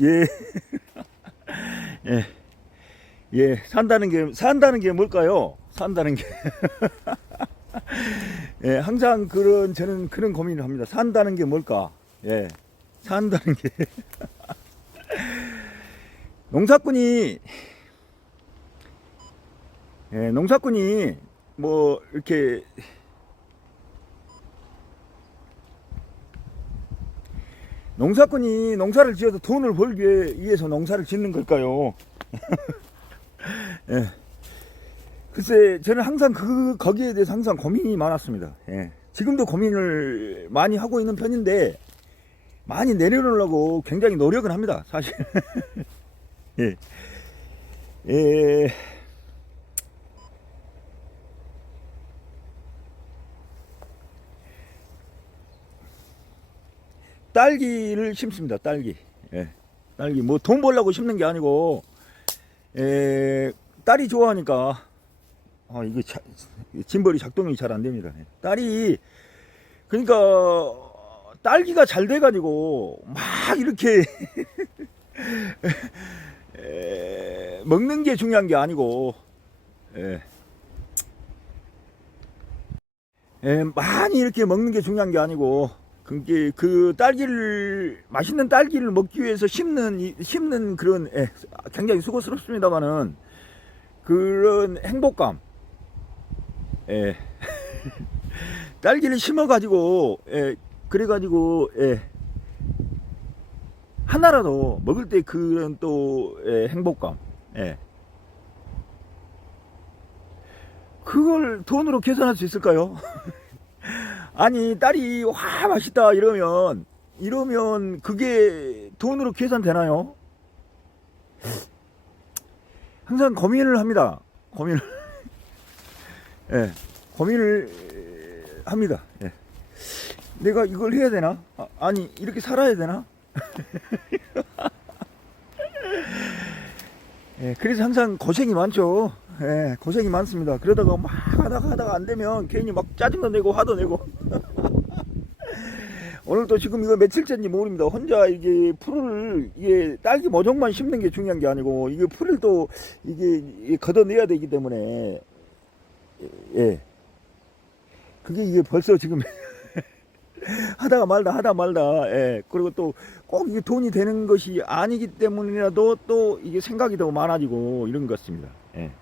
예. 예. 예, 산다는 게, 산다는 게 뭘까요? 산다는 게. 예, 항상 그런, 저는 그런 고민을 합니다. 산다는 게 뭘까? 예, 산다는 게. 농사꾼이, 예, 농사꾼이, 뭐, 이렇게, 농사꾼이 농사를 지어서 돈을 벌기 위해서 농사를 짓는 걸까요? 예. 글쎄, 저는 항상 그, 거기에 대해서 항상 고민이 많았습니다. 예. 지금도 고민을 많이 하고 있는 편인데, 많이 내려놓으려고 굉장히 노력은 합니다, 사실. 예. 예. 딸기를 심습니다, 딸기. 예. 딸기. 뭐 돈 벌려고 심는 게 아니고, 에, 딸이 좋아하니까 아 이거 자, 짐벌이 작동이 잘 안 됩니다. 딸이 그러니까 딸기가 잘 돼가지고 막 이렇게 에, 먹는 게 중요한 게 아니고 에, 에, 많이 이렇게 먹는 게 중요한 게 아니고 그게 그 딸기를 맛있는 딸기를 먹기 위해서 심는 이- 심는 그런 예, 굉장히 수고스럽습니다만은 그런 행복감 예. 딸기를 심어 가지고 예, 그래 가지고 예, 하나라도 먹을 때 그런 또 예, 행복감 예. 그걸 돈으로 계산할 수 있을까요? 아니 딸이 와 맛있다 이러면 이러면 그게 돈으로 계산되나요? 항상 고민을 합니다. 고민을 예 고민을 합니다. 예. 내가 이걸 해야 되나? 아, 아니 이렇게 살아야 되나? 예, 그래서 항상 고생이 많죠. 예, 고생이 많습니다. 그러다가 막 하다가 하다가 안 되면 괜히 막 짜증도 내고 화도 내고. 오늘 또 지금 이거 며칠째인지 모릅니다. 혼자 이게 풀을 이게 딸기 모종만 심는 게 중요한 게 아니고 이게 풀을 또 이게 걷어내야 되기 때문에 예. 그게 이게 벌써 지금 하다가 말다 하다 말다 예. 그리고 또 꼭 이게 돈이 되는 것이 아니기 때문이라도 또 이게 생각이 더 많아지고 이런 것 같습니다. 예.